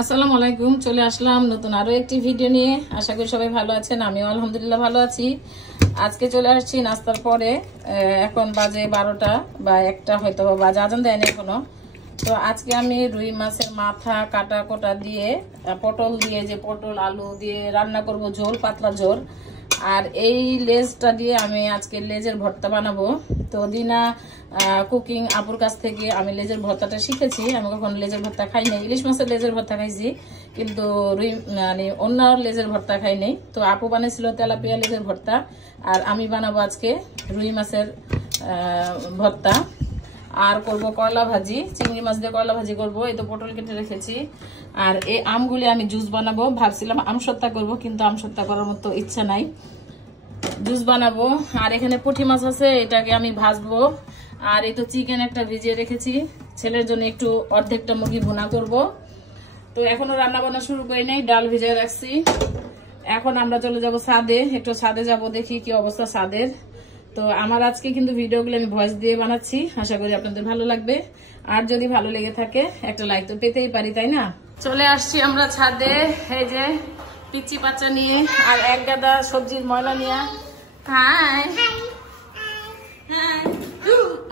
আসসালামু আলাইকুম। চলে আসলাম নতুন আরো একটি ভিডিও নিয়ে। আশা করি সবাই ভালো আছেন, আমিও আলহামদুলিল্লাহ ভালো আছি। আজকে চলে আসছি নাস্তার পরে। এখন বাজে 12টা বা 1টা, হয়তো বাজে, আজান দেয়নি এখনো। তো আজকে আমি রুই মাছের মাথা কাটা কোটা দিয়ে, পটল দিয়ে, যে পটল আলু দিয়ে রান্না করব, ঝোল, পাতলা ঝোল। আর এই লেজটা দিয়ে আমি আজকে লেজের ভর্তা বানাবো। তো দিনা কুকিং আপুর কাছ থেকে আমি লেজের ভর্তাটা শিখেছি। আমি কখনো লেজের ভর্তা খাই নাই। ইলিশ মাছের লেজের ভর্তা খাইছি, কিন্তু রুই মানে অন্য লেজের ভর্তা খাই নাই। তো আপু বানিয়েছিল তেলাপিয়া লেজের ভর্তা, আর আমি বানাবো আজকে রুই মাছের ভর্তা। আর করব করলা ভাজি, চিংড়ি মাছ দিয়ে করলা ভাজি করব। এই তো পটল কেটে রেখেছি। আর এই আমগুলি আমি জুস বানাবো। ভাবছিলাম আমসত্তা করব, কিন্তু আমসত্তা করার মতো ইচ্ছা নাই, জুস বানাবো। আর এখানে পুঁটি মাছ আছে, এটাকে আমি ভাজবো। আর এই তো চিকেন একটা ভিজিয়ে রেখেছি, ছেলের জন্য একটু অর্ধেকটা মুরগি ভুনা করব। তো এখনো রান্না বান্না শুরু করি নাই, ডাল ভিজিয়ে রাখছি। এখন আমরা চলে যাব ছাদে, একটু ছাদে যাব, দেখি কি অবস্থা ছাদের। তো আমার আজকে কিন্তু ভিডিওগুলো আমি ভয়েস দিয়ে বানাচ্ছি, আশা করি আপনাদের ভালো লাগবে। আর যদি ভালো লেগে থাকে একটা লাইক তো পেতেই পারি, তাই না? চলে আসছি আমরা ছাদে, এই যে পিচি বাচ্চা নিয়ে আর এক গাদা সবজির ময়লা নিয়ে। হাই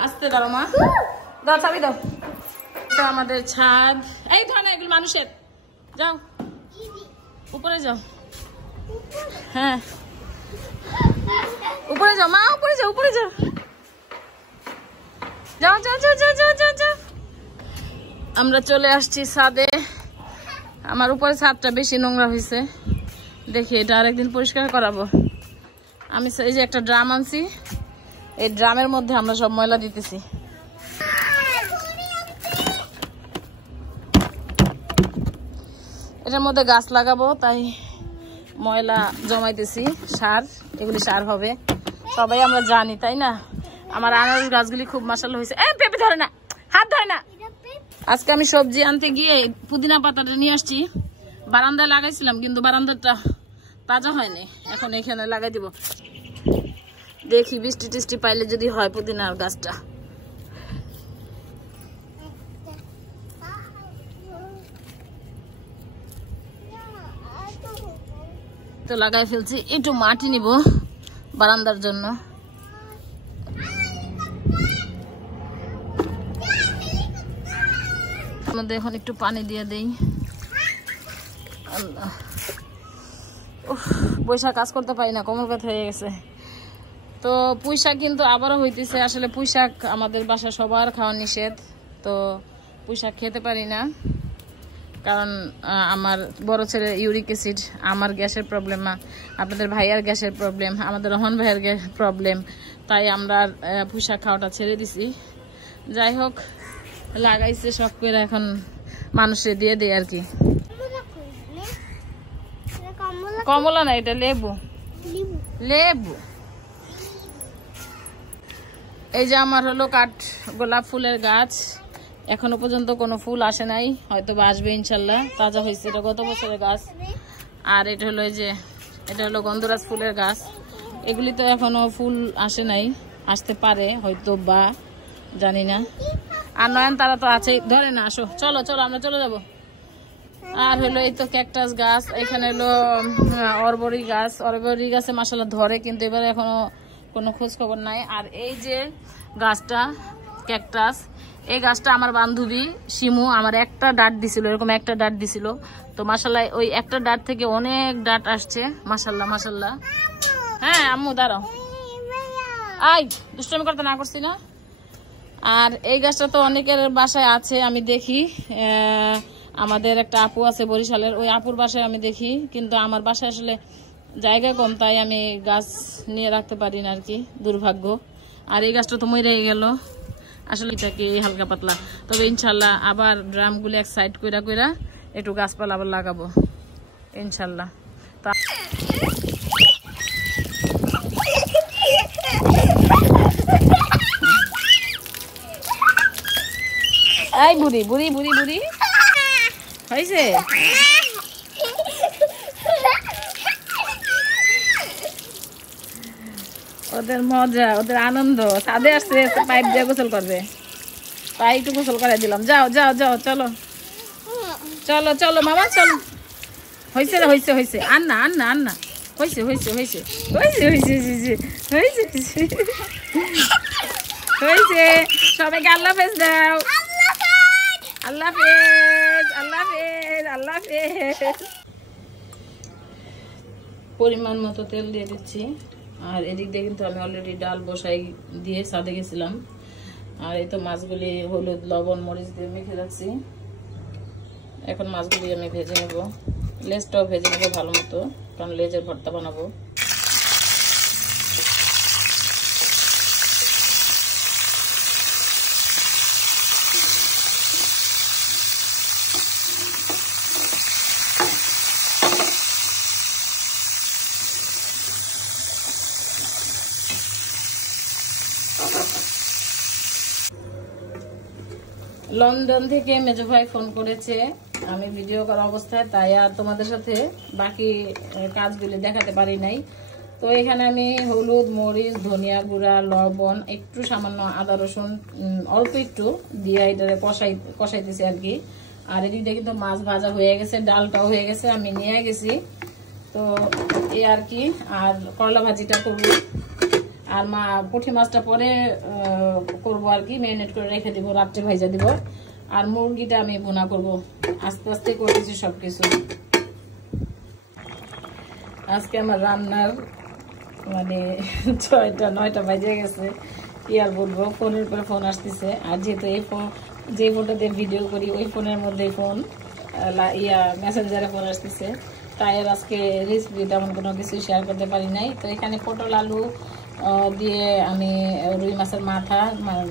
আস্তে দাও মা, দাও চাবি দাও। তো আমাদের ছাদ, এই ধর না, এগুলো মানুষের। যাও উপরে যাও, হ্যাঁ উপরে যাও মা, উপরে যাও, উপরে যাও, যাও যাও যাও যাও যাও যাও যাও। আমরা চলে আসছি ছাদে। আমার উপরে ছাদটা বেশি নোংরা হয়েছে, দেখি এটা আরেকদিন পরিষ্কার করাবো। আমি এই যে একটা ড্রাম আনছি, এই ড্রামের মধ্যে আমরা সব ময়লা দিতেছি। এটার মধ্যে গাছ লাগাবো, তাই ময়লা জমাইতেছি। সার, এগুলি সার হবে, সবাই আমরা জানি, তাই না? আমার আনারস গাছগুলি খুব মাশাআল্লাহ হয়েছে। এই পেঁপে ধরে না, হাত ধরে না। আজকে আমি সবজি আনতে গিয়ে পুদিনা পাতাটা নিয়ে আসছি। বারান্দায় লাগাইছিলাম, কিন্তু বারান্দাটা তাজা হয়নি, এখন এখানে লাগাই দিব। দেখি বৃষ্টি টিষ্টি পাইলে যদি হয় পুদিনার গাছটা। তো লাগাই ফেলছি। একটু মাটি নিব বারান্দার জন্য। মধ্যে এখন একটু পানি দিয়ে দেই। বৈশাখ কাজ করতে পারি না, কোমর ব্যথা হয়ে গেছে। তো পুঁইশাক কিন্তু আবারও হইতেছে। আসলে পুঁইশাক আমাদের বাসায় সবার খাওয়া নিষেধ, তো পুঁইশাক খেতে পারি না, কারণ আমার বড় ছেলের ইউরিক অ্যাসিড, আমার গ্যাসের প্রবলেম, আপনাদের ভাইয়ার গ্যাসের প্রবলেম, আমাদের রহন ভাইয়ের প্রবলেম, তাই আমরা পুঁইশাক খাওয়াটা ছেড়ে দিছি। যাই হোক, লাগাইছে শখ করে, এখন মানুষে দিয়ে দেয় আর কি। কমলা না, এটা লেবু, লেবু। এই যে আমার হলো কাঠ গোলাপ ফুলের গাছ, এখনো পর্যন্ত কোনো ফুল আসে নাই, হয়তো বা আসবে ইনশাল্লাহ। তাজা হয়েছে, এটা গত বছরের গাছ। আর এটা হলো, এই যে এটা হলো গন্ধরাজ ফুলের গাছ। এগুলি তো এখনো ফুল আসে নাই, আসতে পারে হয়তো বা, জানি না। আর নয়ন তারা তো আছেই, ধরে না, আসো, চলো চলো আমরা চলে যাব। আর হলো এই তো ক্যাকটাস গাছ, এখানে হলো অরবরি গাছ। অরবরি গাছে মাশাআল্লাহ ধরে, কিন্তু এবারে এখনো কোনো খোঁজ খবর নাই। আর এই যে গাছটা ক্যাকটাস, এই গাছটা আমার বান্ধবী শিমু আমার একটা ডাট দিছিল, এরকম একটা ডাট দিছিল। তো মাশাআল্লাহ ওই একটা ডাট থেকে অনেক ডাট আসছে, মাশাআল্লাহ মাশাআল্লাহ। হ্যাঁ আম্মু দাঁড়াও, আই দুষ্টমি করতে না করছি না। আর এই গাছটা তো অনেকের বাসায় আছে, আমি দেখি। আমাদের একটা আপু আছে বরিশালের, ওই আপুর বাসায় আমি দেখি, কিন্তু আমার বাসায় আসলে জায়গা কম, তাই আমি গাছ নিয়ে রাখতে পারি না আর কি, দুর্ভাগ্য। আর এই গাছটা তো মরে গেল আসলে, এটাকে হালকা পাতলা। তবে ইনশাল্লাহ আবার ড্রামগুলো এক সাইড কইরা কইরা একটু গাছপালা আবার লাগাবো ইনশাল্লাহ। এই বুড়ি বুড়ি বুড়ি বুড়ি হয়েছে। ওদের মজা, ওদের আনন্দ, ছাদে আসছে, পাইপ দিয়ে গোসল করবে, তাই একটু গোসল করে দিলাম। যাও যাও যাও চলো। চলো চলো মামা চলো। হয়েছে রে হয়েছে হয়েছে, আর না আর না আর না, হয়েছে হয়েছে হয়েছে হয়েছে হয়েছে হয়েছে হয়েছে। সবাইকে আল্লাহ হাফেজ দাও। আল্লাহ হাফেজ আল্লাহ হাফেজ আল্লাহ হাফেজ। পরিমাণ মতো তেল দিয়ে দিচ্ছি। আর এদিক দিয়ে কিন্তু আমি অলরেডি ডাল বসাই দিয়ে ছাদে গেছিলাম। আর এই তো মাছগুলি হলুদ লবণ মরিচ দিয়ে মেখে রাখছি। এখন মাছগুলি আমি ভেজে নেব, লেজটাও ভেজে নেবো ভালো মতো, কারণ লেজের ভর্তা বানাবো। লন্ডন থেকে মেজো ভাই ফোন করেছে, আমি ভিডিও করা অবস্থায়, তাই আর তোমাদের সাথে বাকি কাজগুলি দেখাতে পারি নাই। তো এখানে আমি হলুদ মরিচ ধনিয়া গুঁড়া লবণ একটু সামান্য আদা রসুন অল্প একটু দিয়ে এটারে কষাইতেছি আর কি। আর এদিকে কিন্তু মাছ ভাজা হয়ে গেছে, ডালটাও হয়ে গেছে, আমি নিয়ে গেছি। তো এই আর কি। আর করলা ভাজিটা করবো, আর পুঁটি মাছটা পরে করবো আর কি, ম্যারিনেট করে রেখে দিব, রাত্রে ভাজা দিব। আর মুরগিটা আমি ভুনা করব, আস্তে আস্তে করতেছি সবকিছু। আজকে আমার রান্নার মানে 6টা 9টা বাজে গেছে, কি আর বলবো, ফোনের উপরে ফোন আসতেছে। আর যেহেতু এই ফোন যে ফোনটা দিয়ে ভিডিও করি ওই ফোনের মধ্যে ফোন মেসেঞ্জারে ফোন আসতেছে, তাই আর আজকে রেসিপি তেমন কোনো কিছু শেয়ার করতে পারি নাই। তো এখানে পটল আলু দিয়ে আমি রুই মাছের মাথা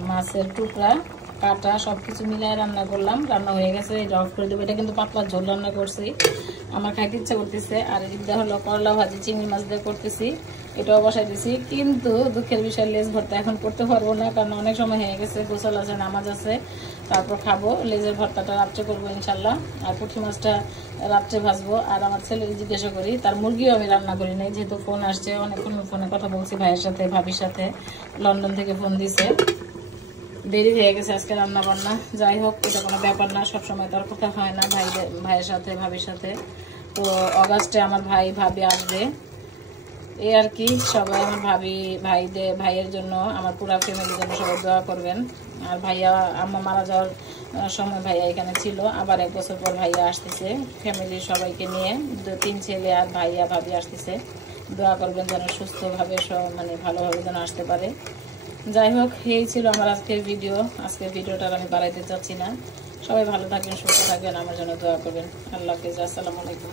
মাছের টুকরা কাটা সবকিছু মিলাই রান্না করলাম। রান্না হয়ে গেছে, এটা অফ করে দেবো। এটা কিন্তু পাতলা ঝোল রান্না করছি, আমার খাইতে ইচ্ছা করতেছে। আর এদিকটা হলো করলা ভাজি চিংড়ি মাছ দিয়ে করতেছি, এটাও বসাই দিছি। কিন্তু দুঃখের বিষয় লেজ ভর্তা এখন করতে পারবো না, কারণ অনেক সময় হয়ে গেছে, গোসল আছে নামাজ আছে, তারপর খাবো। লেজের ভর্তাটা রাত্রে করবো ইনশাল্লাহ। আর পুঁটি মাছটা রাত্রে ভাজবো। আর আমার ছেলেকে জিজ্ঞাসা করি, তার মুরগিও আমি রান্না করি নাই, যেহেতু ফোন আসছে, অনেকক্ষণ ফোনে কথা বলছি ভাইয়ের সাথে ভাবির সাথে, লন্ডন থেকে ফোন দিছে, দেরি হয়ে গেছে আজকে রান্না বান্না। যাই হোক, এটা কোনো ব্যাপার না, সবসময় তার কথা হয় না ভাইয়ের সাথে ভাবির সাথে। তো অগাস্টে আমার ভাই ভাবি আসবে, এই আর কি। সবাই আমার ভাইয়ের জন্য, আমার পুরা ফ্যামিলির জন্য সবাই দোয়া করবেন। আর ভাইয়া আম্মা মারা যাওয়ার সময় ভাইয়া এখানে ছিল, আবার 1 বছর পর ভাইয়া আসতেছে ফ্যামিলির সবাইকে নিয়ে, 3 ছেলে আর ভাইয়া ভাবি আসতেছে। দোয়া করবেন যেন সুস্থভাবে মানে ভালোভাবে যেন আসতে পারে। যাই হোক, এই ছিল আমার আজকের ভিডিও। আজকের ভিডিওটা আমি বাড়াইতে চাচ্ছি না। সবাই ভালো থাকবেন, সুস্থ থাকবেন, আমার জন্য দোয়া করবেন। আল্লাহ হাফেজ, আসসালামু আলাইকুম।